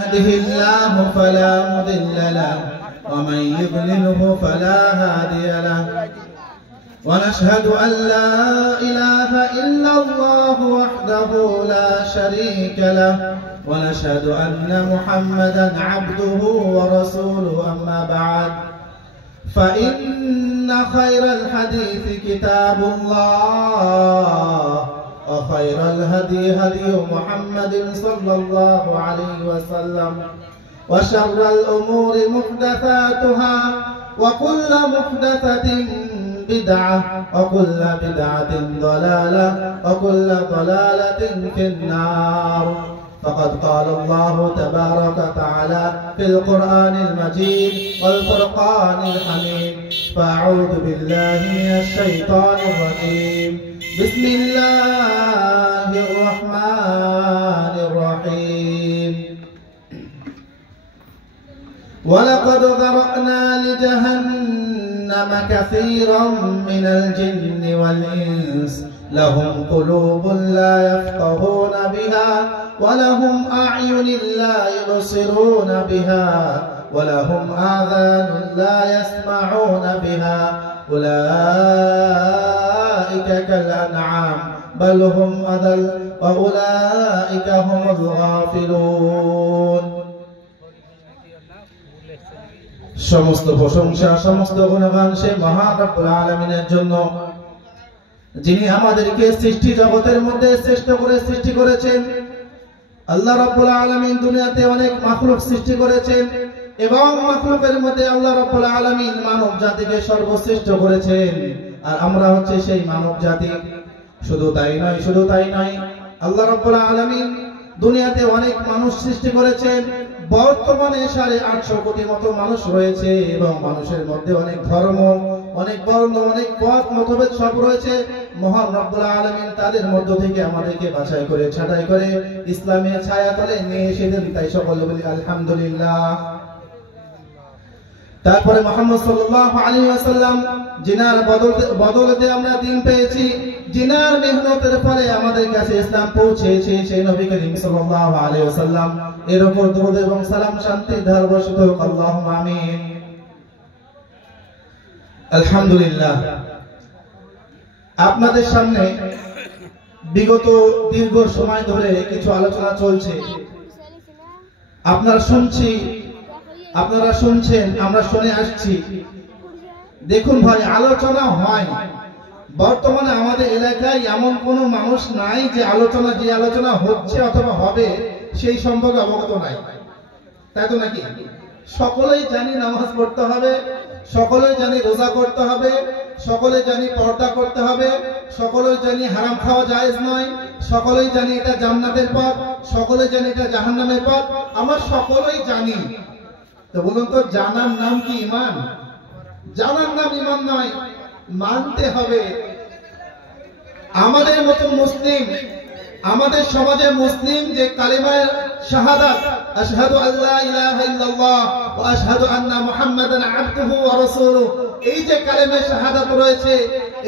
يهده الله فلا مضل له ومن يضلله فلا هادي له ونشهد أن لا إله إلا الله وحده لا شريك له ونشهد أن محمدا عبده ورسوله أما بعد فإن خير الحديث كتاب الله وخير الهدي هدي محمد صلى الله عليه وسلم وشر الأمور محدثاتها وكل محدثة بدعة وكل بدعة ضلالة وكل ضلالة في النار. فقد قال الله تبارك وتعالى في القرآن المجيد والفرقان الحميد. فأعوذ بالله من الشيطان الرجيم. بسم الله الرحمن الرحيم. ولقد ذرأنا لجهنم كثيرا من الجن والإنس لهم قلوب لا يفقهون بها ولهم أعين لا يبصرون بها ولهم آذان لا يسمعون بها أولئك كالأنعام بل هم أضل وأولئك هم الغافلون. সমস্ত প্রশংসা সমস্ত গুণগান সেই মহান রব্বুল আলামিনের জন্য, যিনি আমাদেরকে সৃষ্টি জগতের মধ্যে শ্রেষ্ঠ করে সৃষ্টি করেছেন। আল্লাহ রাব্বুল আলামিন দুনিয়াতে অনেক মাখলুক সৃষ্টি করেছেন এবং মাখলুকের মধ্যে আল্লাহ রাব্বুল আলামিন মানব জাতিকে সর্বশ্রেষ্ঠ করেছেন। আর আমরা হচ্ছে সেই মানব জাতি। শুধু তাই নয়, আল্লাহ রাব্বুল আলামিন দুনিয়াতে অনেক মানুষ সৃষ্টি করেছেন। বর্তমানে 850 কোটি মতো মানুষ রয়েছে এবং মানুষের মধ্যে অনেক ধর্ম, অনেক বর্ণ, অনেক পথ মতভেদ সব রয়েছে। মহান রব্বুল আলামিন তাদের মধ্য থেকে আমাদেরকে বাছাই করে ছাঁটাই করে ইসলামের ছায়াতলে নিয়ে এসেছেন। তাই সকলে বলি আলহামদুলিল্লাহ। তারপরে মুহাম্মদ সাল্লাল্লাহু আলাইহি ওয়াসাল্লাম, জিনার বদলতে আমরা দিন পেয়েছি, জিনার মেহনতের ফলে আমাদের কাছে ইসলাম পৌঁছেছে। সেই নবী করিম সাল্লাল্লাহু আলাইহি ওয়াসাল্লাম এর উপর দরুদ এবং সালাম শান্তি ধার বর্ষিত হোক, আল্লাহুম্মা আমিন। আলহামদুলিল্লাহ, আপনাদের সামনে বিগত দীর্ঘ সময় ধরে কিছু আলোচনা চলছে। আপনারা শুনছেন, আমরা শুনে আসছি। দেখুন ভাই, আলোচনা হয়। বর্তমানে আমাদের এলাকায় এমন কোনো মানুষ নাই যে আলোচনা হচ্ছে অথবা হবে সেই সম্পর্কে অবগত নাই, তাই তো নাকি? সকলেই জানি নামাজ পড়তে হবে, সকলেই জানি রোজা করতে হবে, সকলেই জানি পর্দা করতে হবে, সকলেই জানি হারাম খাওয়া জায়েজ নয়, সকলেই জানি এটা জান্নাতের পথ, সকলেই জানি এটা জাহান্নামের পথ। আমরা সকলেই জানি। তো বলুন তো, জানার নাম কি ঈমান? জানার নাম ঈমান নয়, মানতে হবে। আমাদের মতো মুসলিম, আমাদের সমাজে মুসলিম যে কালিমায়ে শাহাদাত আশহাদু আল্লা ইলাহা ইল্লাল্লাহ ওয়া আশহাদু আন্না মুহাম্মাদান আবদুহু ওয়া রাসূলুহু, এই যে কালিমায়ে শাহাদাত রয়েছে,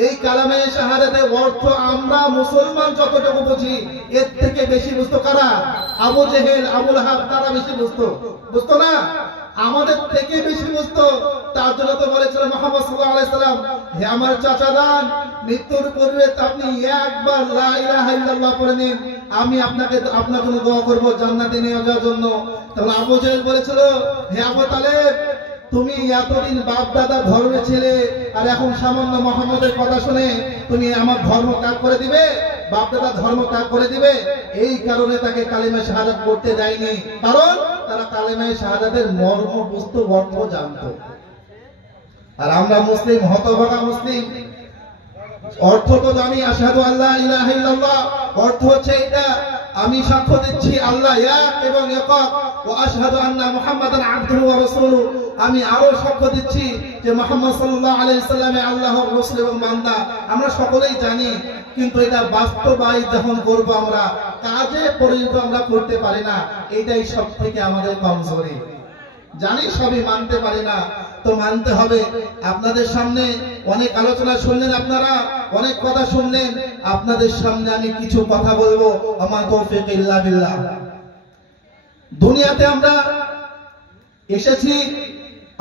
এই কালিমায়ে শাহাদাতের অর্থ আমরা মুসলমান যতটুকু বুঝি এর থেকে বেশি বুঝতো কারা? আবু জেহেল, আবু লাহাব, তারা বেশি বুঝতো না? আমাদের থেকে বেশি বুঝতো। তার জন্য তো বলেছিল মুহাম্মদ সাল্লাল্লাহু আলাইহি সাল্লাম, হে আমার চাচাজান, মৃত্যুর পূর্বে আপনি একবার লা ইলাহা ইল্লাল্লাহ পড়ে নিন, আমি আপনার জন্য দোয়া করব জান্নাতে নিয়ে যাওয়ার জন্য। তখন আবু জেহেল বলেছিল, হে আবু তালেব, তুমি এতদিন বাপ দাদা ধর্মের ছেলে, আর এখন সামান্য মুহাম্মদের কথা শুনে তুমি আমার ধর্ম ত্যাগ করে দিবে, বাপ দাদা ধর্ম ত্যাগ করে দিবে? এই কারণে তাকে কালিমা শাহাদাত পড়তে দেয়নি, কারণ তারা কালিমা শাহাদাতের মর্ম বুঝতো, অর্থ জানতো। আর আমরা মুসলিম, হতভাগা মুসলিম, অর্থ তো জানি আশহাদু আল্লা ইলাহা ইল্লাল্লাহ, অর্থ হচ্ছে এটা, আমি সাক্ষ্য দিচ্ছি আল্লাহ এক এবং একক, ওয়া আশহাদু আন্না মুহাম্মাদান আবদুহু ওয়া রাসূলুহু, আমি আরো সাক্ষ্য দিচ্ছি যে মুহাম্মদ সাল্লাল্লাহু আলাইহি সাল্লামে আল্লাহর রাসূল এবং বান্দা। আমরা সকলেই জানি, কিন্তু এটা বাস্তবায়িত যখন করব, আমরা কাজে পরিণত আমরা করতে পারি না। এটাই সবথেকে আমাদের কমজোরি। জানি সবই, মানতে পারি না। তো মানতে হবে। আপনাদের সামনে অনেক আলোচনা শুনলেন, আপনারা অনেক কথা শুনলেন, আপনাদের সামনে আমি কিছু কথা বলবো। আমার তৌফিক ইল্লা বিল্লাহ। দুনিয়াতে আমরা এসেছি,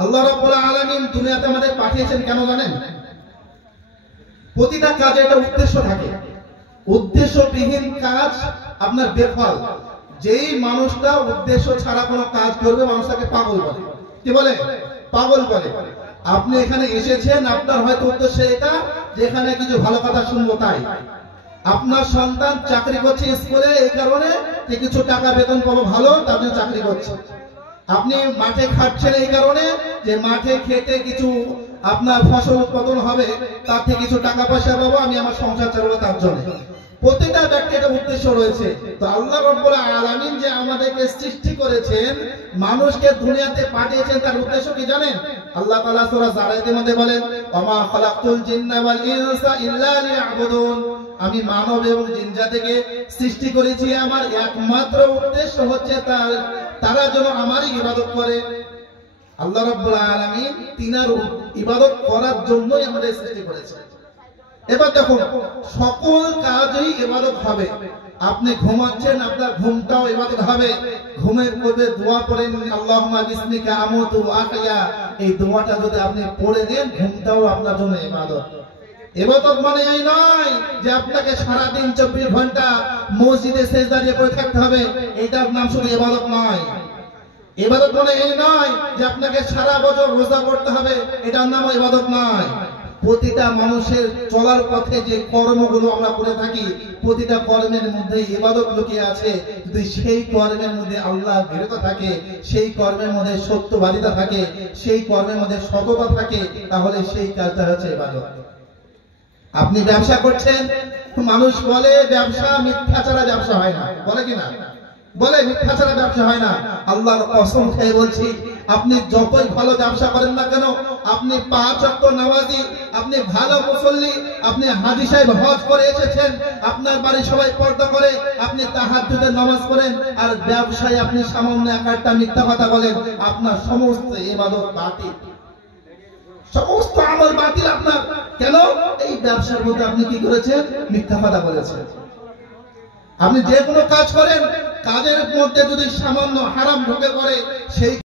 আল্লাহ রাব্বুল আলামিন দুনিয়াতে আমাদের পাঠিয়েছেন কেন জানেন? প্রতিটা কাজে একটা উদ্দেশ্য থাকে। উদ্দেশ্যবিহীন কাজ আপনার বেফল। যেই মানুষটা উদ্দেশ্য ছাড়া কোনো কাজ করবে মানুষটাকে পাগল বলে। কি বলে? পাগল বলে। আপনি এখানে এসেছেন, আপনার হয়তো উদ্দেশ্য এটা যে এখানে কিছু ভালো কথা শুনবো তাই। আপনার সন্তান চাকরি করছে স্কুলে, এই কারণে যে কিছু টাকা বেতন পাবো ভালো, তার জন্য চাকরি করছে। আপনি মাঠে খাটছেন এই কারণে যে মাঠে খেটে কিছু আপনার ফসল উৎপাদন হবে, তার থেকে কিছু টাকা পয়সা পাবো, আমি আমার সংসার চালাবো তার জন্য। প্রতিটা ব্যক্তির একটা উদ্দেশ্য রয়েছে। তো আল্লাহ রাব্বুল আলামিন যে আমাদেরকে সৃষ্টি করেছেন, মানুষকে দুনিয়াতে পাঠিয়েছেন, তার উদ্দেশ্য কি জানেন? আল্লাহ তাআলা সূরা জারিয়াতের মধ্যে বলেন, ওমা খালাকতুল জিন্না ওয়াল ইনসা ইল্লা লিয়াবুদুন। আমি মানব এবং জিন জাতিকে সৃষ্টি করেছি, আমার একমাত্র উদ্দেশ্য হচ্ছে তারা যেন আমারই ইবাদত করে। আল্লাহ রাব্বুল আলামিন তিনার ইবাদত করার জন্যই আমাদের সৃষ্টি করেছেন। এবার দেখুন, সকল কাজই ইবাদত হবে। আপনি ঘুমাচ্ছেন, আপনার ঘুমটাও ইবাদত হবে। ঘুমের পূর্বে দোয়া পড়েন, আল্লাহুম্মা বিসমিকা আমুতু ওয়া আহইয়া। এই দোয়াটা যদি আপনি পড়ে দেন, ঘুমটাও আপনার জন্য ইবাদত। ইবাদত মানে এই নয় যে আপনাকে সারাদিন 24 ঘন্টা মসজিদে সেজদা দিয়ে পড়ে থাকতে হবে, এটার নাম শুধু ইবাদত নয়। ইবাদত মানে এই নয় যে আপনাকে সারা বছর রোজা করতে হবে, এটার নাম ইবাদত নয়। প্রতিটা মানুষের চলার পথে যে কর্মগুলো আমরা করে থাকি, প্রতিটা কর্মের মধ্যে ইবাদত লুকিয়ে আছে। যদি সেই কর্মের মধ্যে আল্লাহ ভীরুতা থাকে, সেই কর্মের মধ্যে সত্যবাদিতা থাকে, সেই কর্মের মধ্যে সততা থাকে, তাহলে সেই কাজটা হচ্ছে ইবাদত। আপনি ব্যবসা করছেন, মানুষ বলে ব্যবসা মিথ্যা ছাড়া ব্যবসা হয় না, বলে কিনা? বলে মিথ্যা ছাড়া ব্যবসা হয় না। আল্লাহর কসম খেয়ে বলছি, আপনি যতই ভালো ব্যবসা করেন না কেন, আপনি 5 ওয়াক্ত নামাজি, আপনি ভালো মুসল্লি, আপনি হাজী সাহেব হজ করে এসেছেন, আপনার বাড়ি সবাই পর্দা করে, আপনি তাহাজ্জুদের নামাজ পড়েন, আর ব্যবসায় আপনি সামান্য একটা মিথ্যা কথা বলেন, আপনার সমস্ত ইবাদত বাতিল, সমস্ত আমল বাতিল আপনার। কেন? এই ব্যবসার মধ্যে আপনি কি করেছেন? মিথ্যা কথা বলেছেন। আপনি যে কোনো কাজ করেন, কাজের মধ্যে যদি সামান্য হারাম ঢুকে পড়ে, সেই